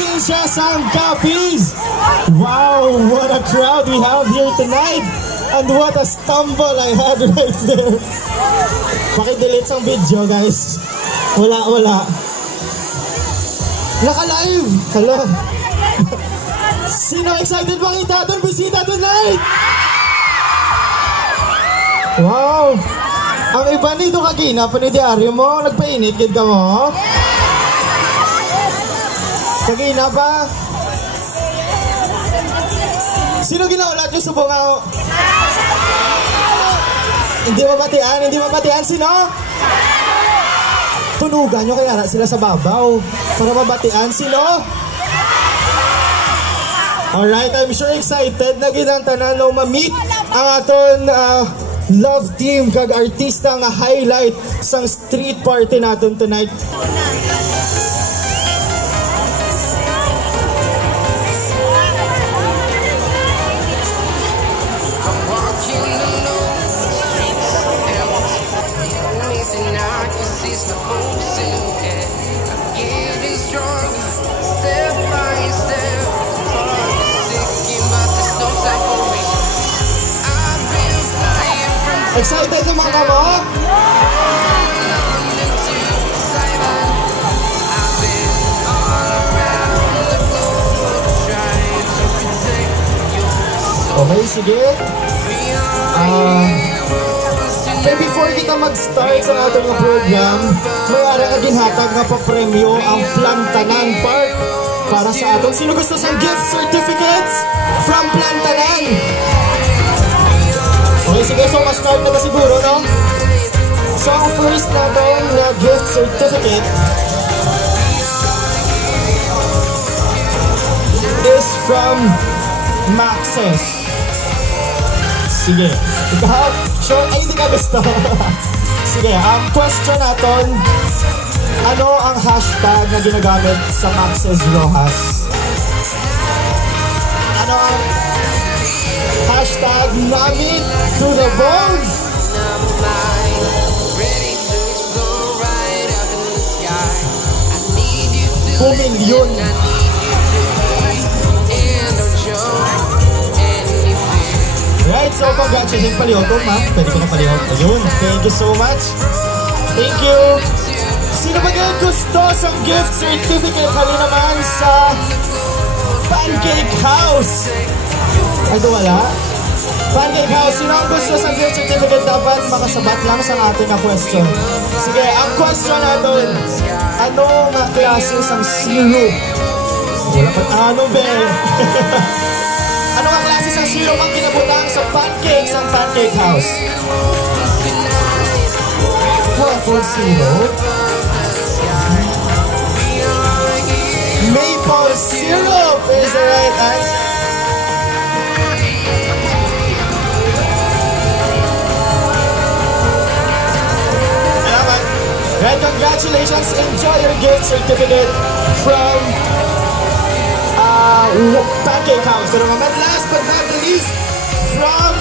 Probinsya Sangkapis! Wow, what a crowd we have here tonight! And what a stumble I had right there! Pakidelete sa video, guys. Wala. Naka-live! Hello! Sino excited makita doon? Bisita tonight! Wow! Ang iba nito kagina, panidyaryo mo, nagpainit, gid ka mo? Kagina ba? Sino ginaulat yung subungaw? Hindi mabatian, sino? Tunugan nyo kaya sila sa babaw para mabatian, sino? Alright, I'm sure excited na ginantanan no ma-meet ang aton love team kag artista nga highlight sang street party natin tonight. Excited naman ka mo? Okay, sige. Before kita mag-start sa ating program, may ara ka ginhatag na pa-premyo ang Plantanan Park para sa atin. Sino gusto sa gift certificates from Plantanan? Okay, sige, so ma-start na ba siguro, no? So, ang first natin na gift certificate is from Maxes. Sige, ikaw, sure, ay hindi ka gusto. Sige, ang question natin, ano ang hashtag na ginagamit sa Maxes Rojas? Ano ang hashtag Nami to the bones? 2 million. Right, so congratulations, palihotong ma'am. Pwede ko na palihot. Ayun, thank you so much. Thank you. Sino ba ganyan gusto sa gift certificate? Hali naman sa Pancake House. Ay, wala? Pancake House, sino ang gusto sa gift certificate? Dapat makasabat lang sa ating question. Sige, ang question natin, ano nga klase sang syrup? Wala pa, ano be? Ano nga klase sang syrup ang kinabutang sa pancakes ang Pancake House? Waffle syrup? Maple syrup is the right answer. And congratulations, enjoy your gift certificate from Pancake House. Pero naman, last but not least, from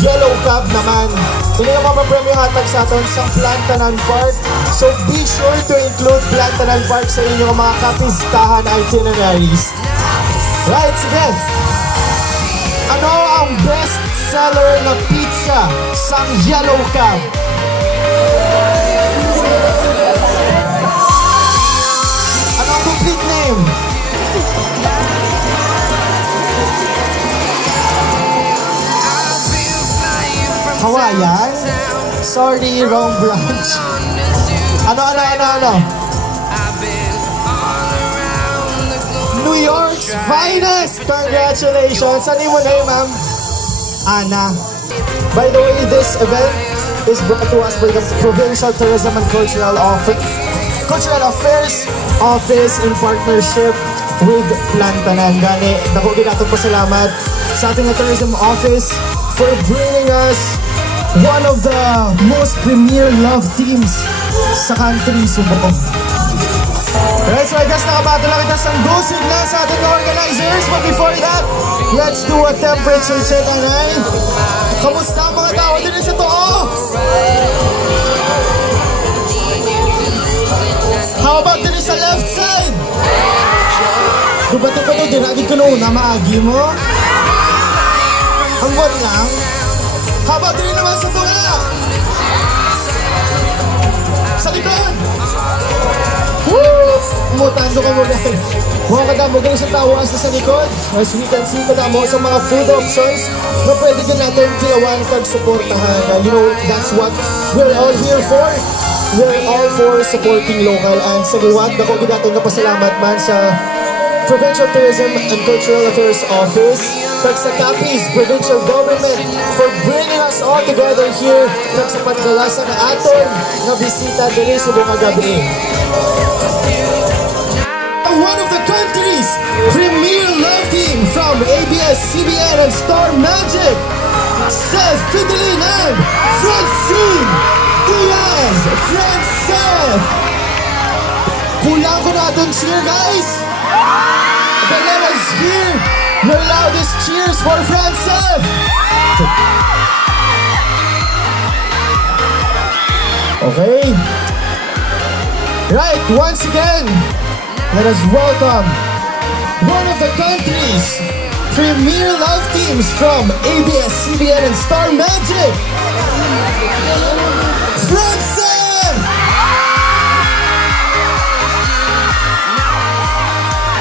Yellow Cab naman. Ito nga mapapremyo hatag sa atin sa Plantanan Park. So be sure to include Plantanan Park sa inyong mga kapistahan itineraries. Right, sige. Ano ang best seller na pizza sa Yellow Cab? Complete name. Hawaiian? Sorry, wrong branch. Ano? New York's finest! Congratulations! Ano mo name, ma'am? Ana. By the way, this event is brought to us by the Provincial Tourism and Cultural Affairs Office in partnership with Plantanan. Gani, dako ginatong pasalamat sa ating tourism office for bringing us one of the most premier love teams sa country, Subong. Alright, so I guess nakabato lang kita sa go signal sa ating organizers. But before that, let's do a temperature check, anay. Kamusta ang mga tao din sa to? How about din sa left side? Dubating ko to, dinagin ko noon na maagi mo. Hanggot lang. Habang din naman sa tula. Sa likod. Woo! Umutando ka mo dahil. Mga kadamo, ganun sa tawas na sa likod. As we can see, kadamo sa mga food options na pwede din natin tiyawan pag-supportahan. You know, that's what we're all here for. We're all for supporting local. And sa liwat, ako ginatong kapasalamat man sa Provincial Tourism and Cultural Affairs Office, kag sa Capiz Provincial Government for bringing us all together here kag sa pagkalasa na aton na bisita diri sa buong gabi. One of the country's premier love team from ABS-CBN and Star Magic, Seth Fidelin and Francine Diaz. Francine! Kulang ko natin cheer, guys! But let us hear your loudest cheers for Francine! Okay. Right, once again, let us welcome one of the country's premier love teams from ABS-CBN and Star Magic, Francine!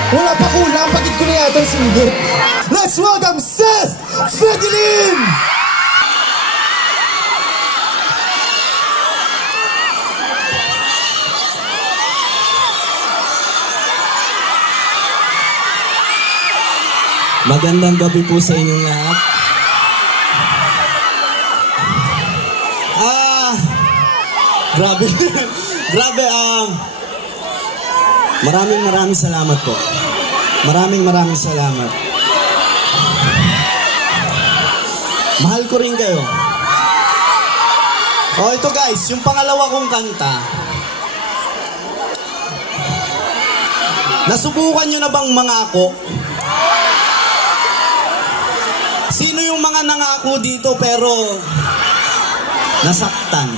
Wala pa kulang, pagit ko na yata singgit. Let's welcome Seth Fidelin! Magandang gabi po sa inyong lahat. Grabe. Grabe, maraming salamat po. Maraming salamat. Mahal ko rin kayo. Oh, ito guys, yung pangalawa kong kanta. Nasubukan nyo na bang mangako? Sino yung mga nangako dito pero nasaktan?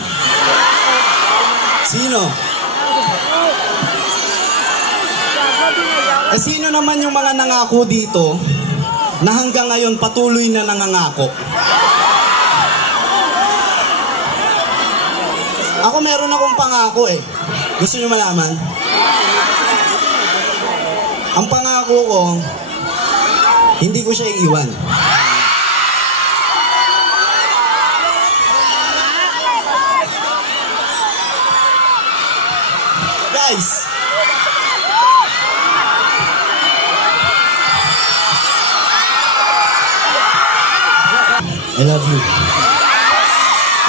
Sino? Sino naman yung mga nangako dito na hanggang ngayon patuloy na nangangako? Ako meron akong pangako eh. Gusto nyo malaman? Ang pangako ko, hindi ko siya iiwan. Guys, I love you.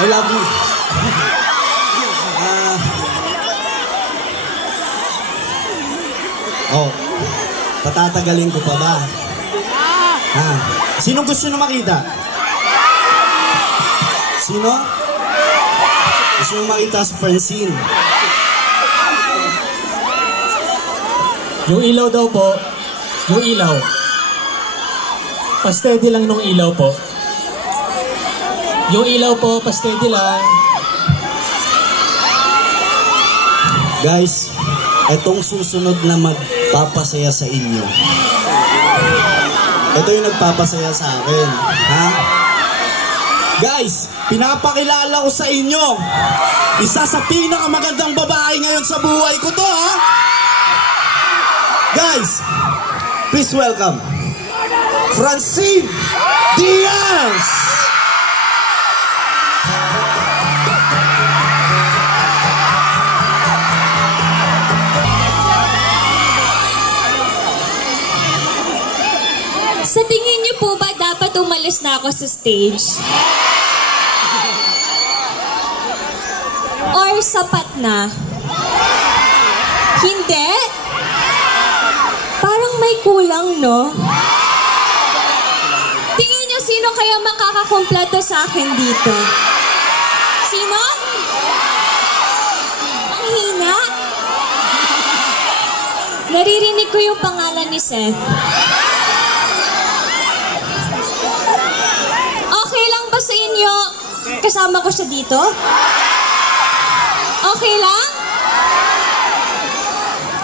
I love you. Patatagalin ko pa ba? Sino gusto na makita? Sino? Gusto nyo makita si Francine? Yung ilaw daw po, yung ilaw. Pa-steady lang nung ilaw po. Yung ilaw po, pa-steady lang. Guys, etong susunod na magpapasaya sa inyo. Ito yung nagpapasaya sa akin. Ha? Guys, pinapakilala ko sa inyo. Isa sa pinakamagandang babae ngayon sa buhay ko to, ha? Guys, please welcome Francine Diaz! Sa tingin niyo po ba dapat umalis na ako sa stage? Or sapat na? Hindi? Parang may kulang, no? Tingin niyo sino kaya makakakumpleto sa akin dito? Sino? Ang hina? Naririnig ko yung pangalan ni Seth. Okay lang ba sa inyo? Kasama ko siya dito? Okay lang?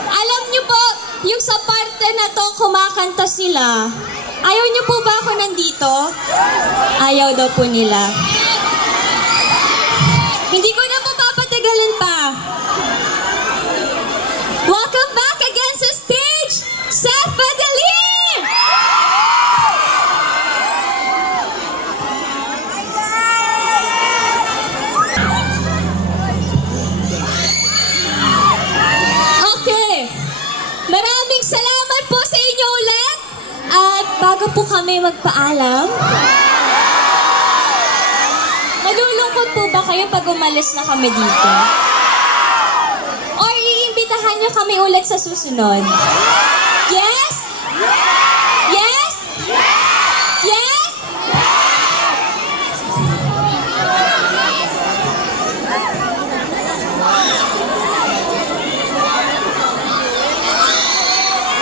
Alam niyo po, yung sa parte na to, kumakanta sila. Ayaw niyo po ba ako nandito? Ayaw daw po nila. Hindi ko na po papatagalan pa. Welcome back again sa stage, Seth Padalim! Okay. Maraming salamat po sa inyo ulit. At bago po kami magpaalam, malulungkot po ba kayo pag umalis na kami dito? Or iimbitahan nyo kami ulit sa susunod? Yes? Yes? Yes?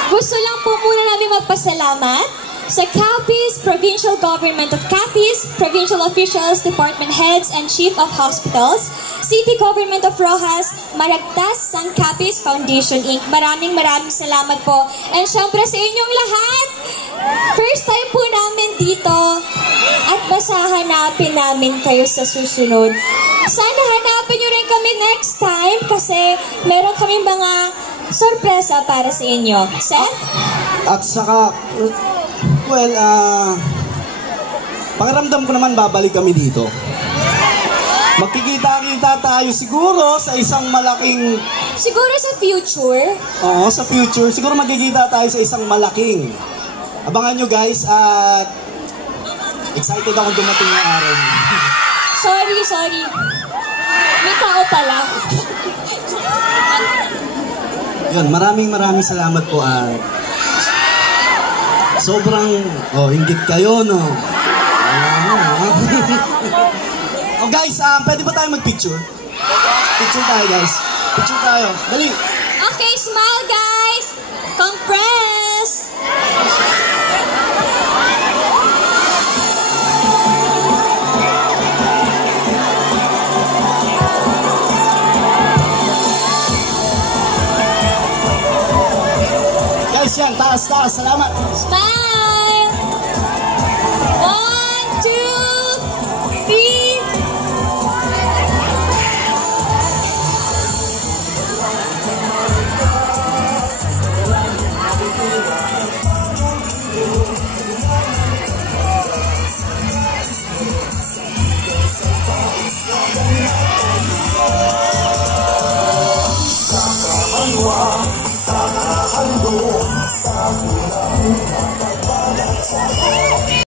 Gusto lang po muna namin magpasalamat sa Capiz, Provincial Government of Capiz, Provincial Officials, Department Heads, and Chief of Hospitals, City Government of Rojas, Maragtas, San Capiz Foundation Inc. Maraming salamat po. And syempre sa inyong lahat, first time po namin dito at basta hanapin namin kayo sa susunod. Sana hanapin nyo rin kami next time kasi meron kaming mga sorpresa para sa inyo. Seth? At saka, well, pakiramdam ko naman babalik kami dito. Magkikita-kita tayo siguro sa isang malaking... Siguro sa future. Oo, sa future. Siguro magkikita tayo sa isang malaking. Abangan nyo guys at excited akong dumating yung araw. Sorry. May tao pala. Yun, maraming salamat po at sobrang, hinggit kayo, no? Oh guys, pwede ba tayo mag-picture? Picture tayo guys. Picture tayo. Dali. Okay, smile guys. Compress. Guys, yan. Taas. Salamat. Smile. 1, 2,